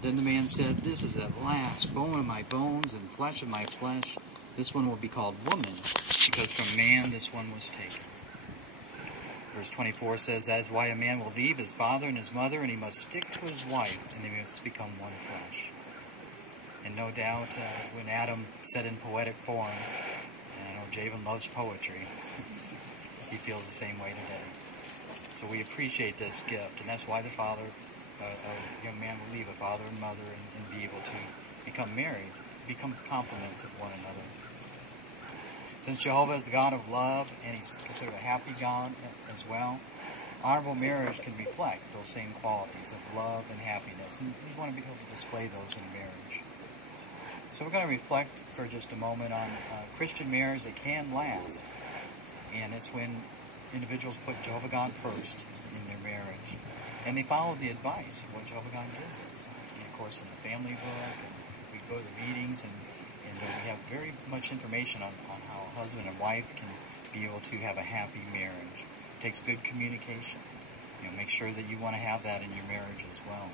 Then the man said, "This is at last bone of my bones and flesh of my flesh. This one will be called woman, because from man this one was taken." Verse 24 says, "That is why a man will leave his father and his mother, and he must stick to his wife, and they must become one flesh." And no doubt, when Adam said in poetic form, and I know Javen loves poetry, he feels the same way today. So we appreciate this gift, and that's why the father, a young man will leave a father and mother and be able to become married, become complements of one another. Since Jehovah is a God of love, and he's considered a happy God as well, honorable marriage can reflect those same qualities of love and happiness, and we want to be able to display those in marriage. So we're going to reflect for just a moment on Christian marriage that can last, and it's when individuals put Jehovah God first in their marriage, and they follow the advice of what Jehovah God gives us. And of course, in the family book, and we go to meetings, and we have very much information on how a husband and wife can be able to have a happy marriage. It takes good communication. Make sure that you want to have that in your marriage as well.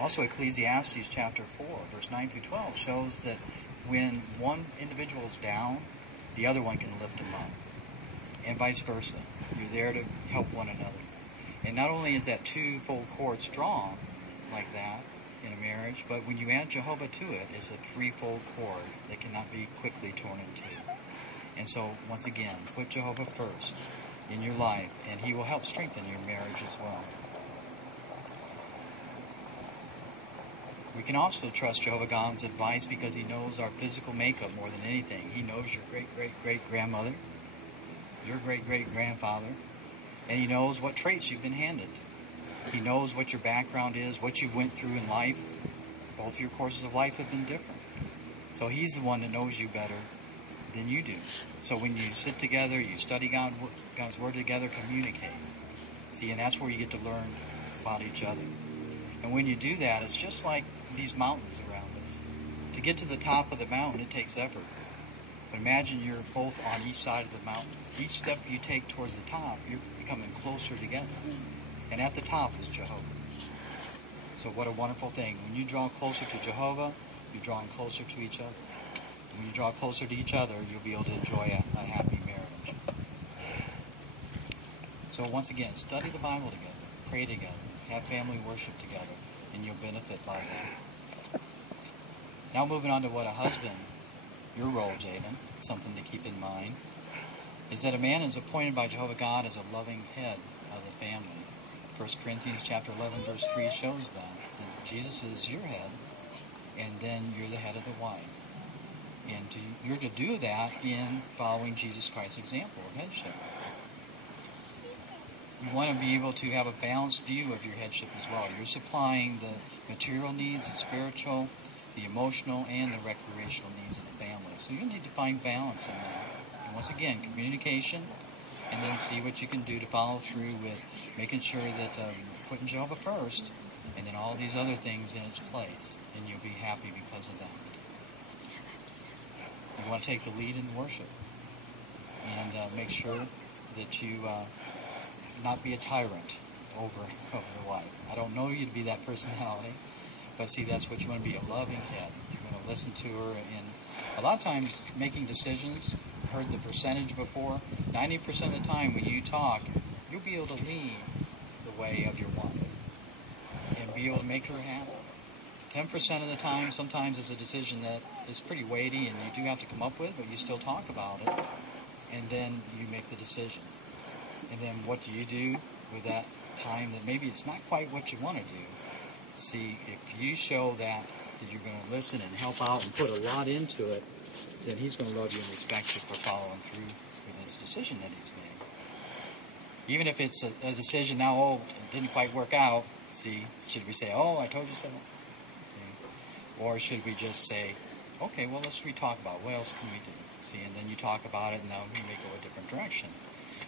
Also, Ecclesiastes chapter 4, verse 9 through 12 shows that when one individual is down, the other one can lift him up. And vice versa. You're there to help one another. And not only is that two-fold cord strong like that in a marriage, but when you add Jehovah to it, it's a threefold cord that cannot be quickly torn in two. And so, once again, put Jehovah first in your life, and he will help strengthen your marriage as well. We can also trust Jehovah God's advice because he knows our physical makeup more than anything. He knows your great-great-great-grandmother, your great-great-grandfather, and he knows what traits you've been handed. He knows what your background is, what you've went through in life. Both your courses of life have been different. So he's the one that knows you better than you do. So when you sit together, you study God's Word together, communicate. See, and that's where you get to learn about each other. And when you do that, it's just like these mountains around us. To get to the top of the mountain, it takes effort. But imagine you're both on each side of the mountain. Each step you take towards the top, you're becoming closer together. And at the top is Jehovah. So what a wonderful thing. When you draw closer to Jehovah, you're drawing closer to each other. When you draw closer to each other, you'll be able to enjoy a happy marriage. So once again, study the Bible together, pray together, have family worship together, and you'll benefit by that. Now moving on to what a husband, your role, Javen, something to keep in mind, is that a man is appointed by Jehovah God as a loving head of the family. 1 Corinthians chapter 11, verse 3 shows that Jesus is your head, and then you're the head of the wife. And you're to do that in following Jesus Christ's example of headship. You want to be able to have a balanced view of your headship as well. You're supplying the material needs, the spiritual, the emotional, and the recreational needs of the family. So you need to find balance in that. And once again, communication, and then see what you can do to follow through with making sure that you're putting Jehovah first, and then all these other things in its place, and you'll be happy because of that. You want to take the lead in worship, and make sure that you not be a tyrant over the wife. I don't know you to be that personality, but see, that's what you want to be, a loving head. You're going to listen to her, and a lot of times making decisions, heard the percentage before, 90% of the time when you talk, you'll be able to lead the way of your wife and be able to make her happy. 10% of the time, sometimes it's a decision that is pretty weighty and you do have to come up with, but you still talk about it, and then you make the decision. And then what do you do with that time that maybe it's not quite what you want to do? See, if you show that you're going to listen and help out and put a lot into it, then he's going to love you and respect you for following through with his decision that he's made. Even if it's a decision now, it didn't quite work out, see, should we say, oh, I told you so? See? Or should we just say, okay, well, let's re-talk about what else can we do? See, and then you talk about it, and now we may go a different direction.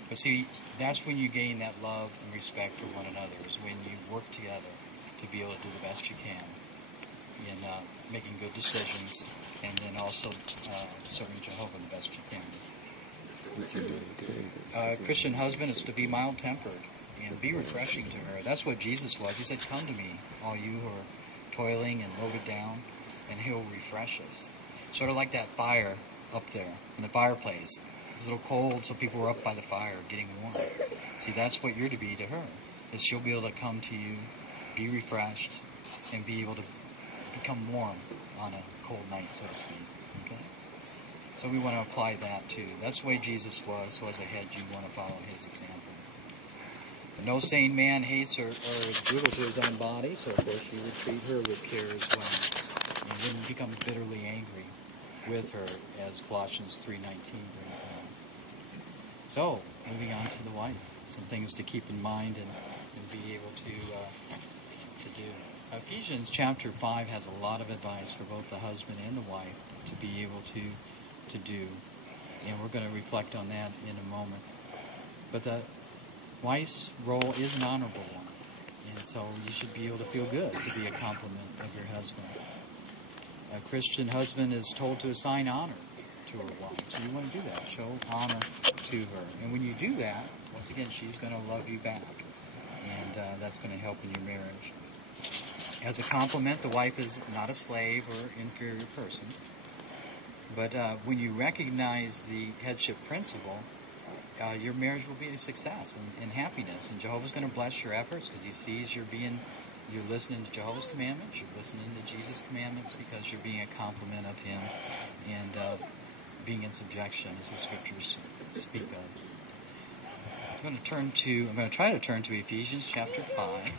But see, that's when you gain that love and respect for one another, is when you work together to be able to do the best you can in making good decisions, and then also serving Jehovah the best you can. Christian husband is to be mild-tempered. and be refreshing to her. That's what Jesus was. He said, come to me, all you who are toiling and loaded down, and he'll refresh us. Sort of like that fire up there in the fireplace. It's a little cold, so people were up by the fire getting warm. See, that's what you're to be to her, is she'll be able to come to you, be refreshed, and be able to become warm on a cold night, so to speak. Okay? So we want to apply that too. That's the way Jesus was, so as a head you want to follow his example. But no sane man hates or is brutal to his own body, so of course you would treat her with care as well. And wouldn't become bitterly angry with her, as Colossians 3:19 brings out. So, moving on to the wife. Some things to keep in mind and be able to do. Ephesians chapter 5 has a lot of advice for both the husband and the wife to be able to do. And we're going to reflect on that in a moment. But the wife's role is an honorable one. And so you should be able to feel good to be a compliment of your husband. A Christian husband is told to assign honor to her wife. So you want to do that. Show honor to her. And when you do that, once again, she's going to love you back. And that's going to help in your marriage. As a compliment, the wife is not a slave or inferior person. But when you recognize the headship principle, your marriage will be a success and happiness. And Jehovah's going to bless your efforts because he sees you're listening to Jehovah's commandments, you're listening to Jesus' commandments because you're being a compliment of him and being in subjection, as the scriptures speak of. I'm going to try to turn to Ephesians chapter 5.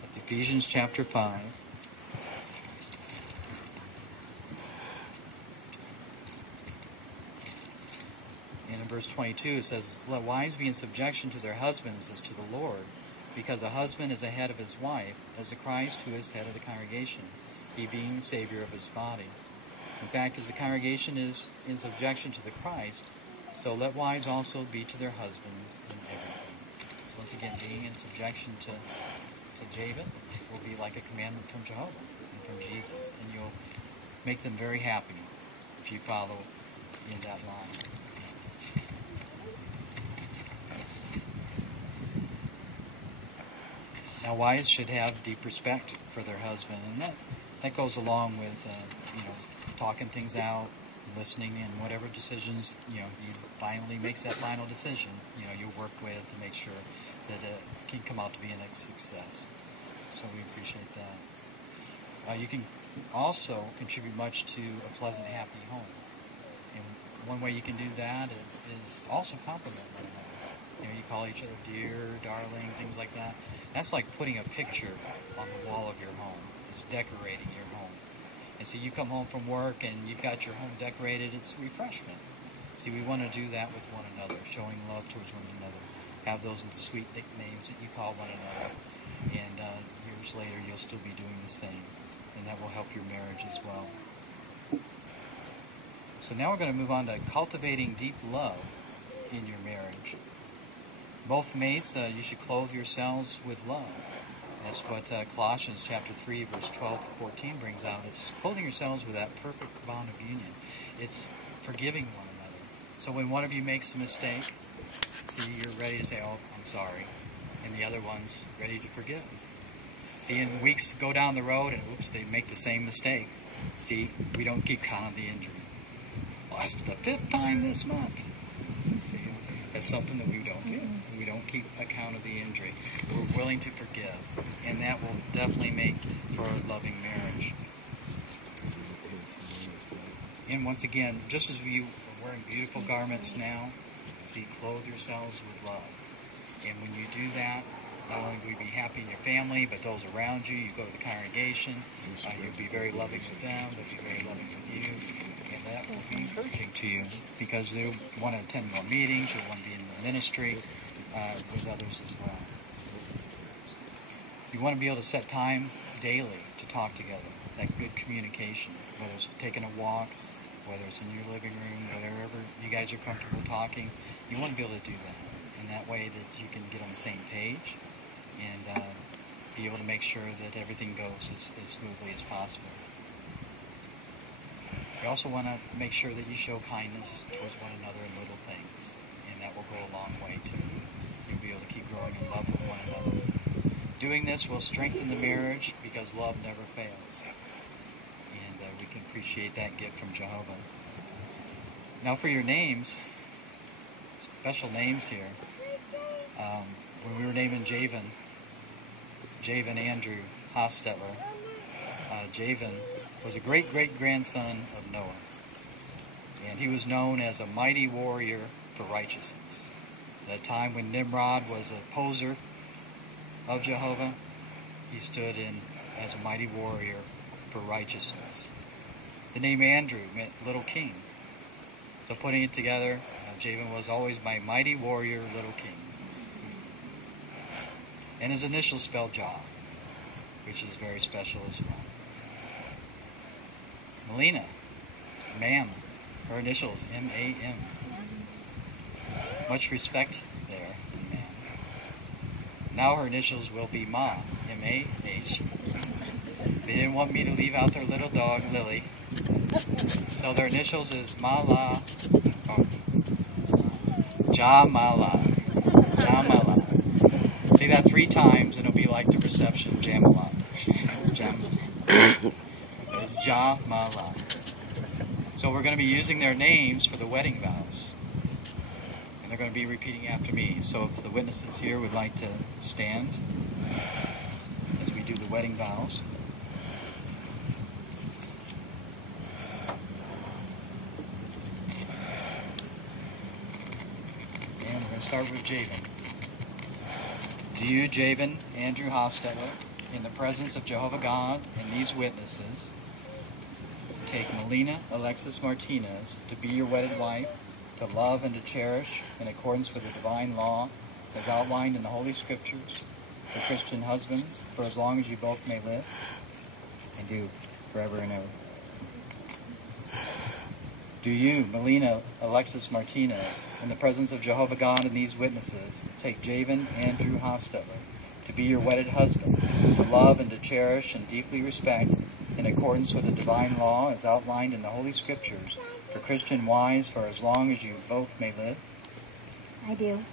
That's Ephesians chapter 5. And in verse 22 it says, let wives be in subjection to their husbands as to the Lord, because a husband is the head of his wife, as the Christ who is head of the congregation, he being the Savior of his body. In fact, as the congregation is in subjection to the Christ, so let wives also be to their husbands in everything. So once again, being in subjection to Javen will be like a commandment from Jehovah and from Jesus, and you'll make them very happy if you follow in that line. Now, wives should have deep respect for their husband, and that goes along with talking things out, listening, and whatever decisions he finally makes that final decision. You'll work with to make sure that it can come out to be a success. So we appreciate that. You can also contribute much to a pleasant, happy home, and one way you can do that is also compliment one another. You call each other dear, darling, things like that. That's like putting a picture on the wall of your home. It's decorating your home. And so you come home from work and you've got your home decorated. It's refreshment. See, we want to do that with one another, showing love towards one another. Have those into sweet nicknames that you call one another. And years later, you'll still be doing the same. And that will help your marriage as well. So now we're going to move on to cultivating deep love in your marriage. Both mates, you should clothe yourselves with love. That's what Colossians chapter 3, verse 12 to 14 brings out. It's clothing yourselves with that perfect bond of union. It's forgiving one another. So when one of you makes a mistake, see, you're ready to say, oh, I'm sorry. And the other one's ready to forgive. See, in weeks go down the road and oops, they make the same mistake. See, we don't keep count of the injury. Well, that's the 5th time this month. See, that's something that we don't do. We don't keep account of the injury. We're willing to forgive, and that will definitely make for a loving marriage. And once again, just as you are wearing beautiful garments now, see, clothe yourselves with love. And when you do that, not only will you be happy in your family, but those around you, you go to the congregation, you'll be very loving with them, they'll be very loving with you, and that will be encouraging to you, because they'll want to attend more meetings, you'll want to be in the ministry with others as well. You want to be able to set time daily to talk together, that good communication, whether it's taking a walk, whether it's in your living room, wherever you guys are comfortable talking, you want to be able to do that. And that way that you can get on the same page and be able to make sure that everything goes as smoothly as possible. We also want to make sure that you show kindness towards one another in little things, and that will go a long way too. You'll be able to keep growing in love with one another. Doing this will strengthen the marriage because love never fails, and we can appreciate that gift from Jehovah. Now for your names, special names here. When we were naming Javen Andrew Hostetler, Javen was a great-great-grandson of Noah, and he was known as a mighty warrior for righteousness. At a time when Nimrod was a poser of Jehovah, he stood in as a mighty warrior for righteousness. The name Andrew meant little king. So putting it together, Javen was always my mighty warrior, little king. And his initials spelled Jah, which is very special as well. Melinna, ma'am, her initials M-A-M. Much respect there in ma'am. Now her initials will be Ma, M-A-H. They didn't want me to leave out their little dog, Lily. So their initials is Mala, Jamala. Jamala. Say that 3 times and it'll be like the reception, Jamalat. It's Jamala. So we're going to be using their names for the wedding vows. And they're going to be repeating after me. So if the witnesses here would like to stand as we do the wedding vows. And we're going to start with Javen. Do you, Javen Andrew Hostetler, in the presence of Jehovah God and these witnesses, take Melinna Alexis Martinez to be your wedded wife, to love and to cherish in accordance with the divine law as outlined in the Holy Scriptures, for Christian husbands, for as long as you both may live? I do, forever and ever. Do you, Melinna Alexis Martinez, in the presence of Jehovah God and these witnesses, take Javen Andrew Hostetler to be your wedded husband, to love and to cherish and deeply respect in accordance with the divine law as outlined in the Holy Scriptures, for Christian wives for as long as you both may live? I do.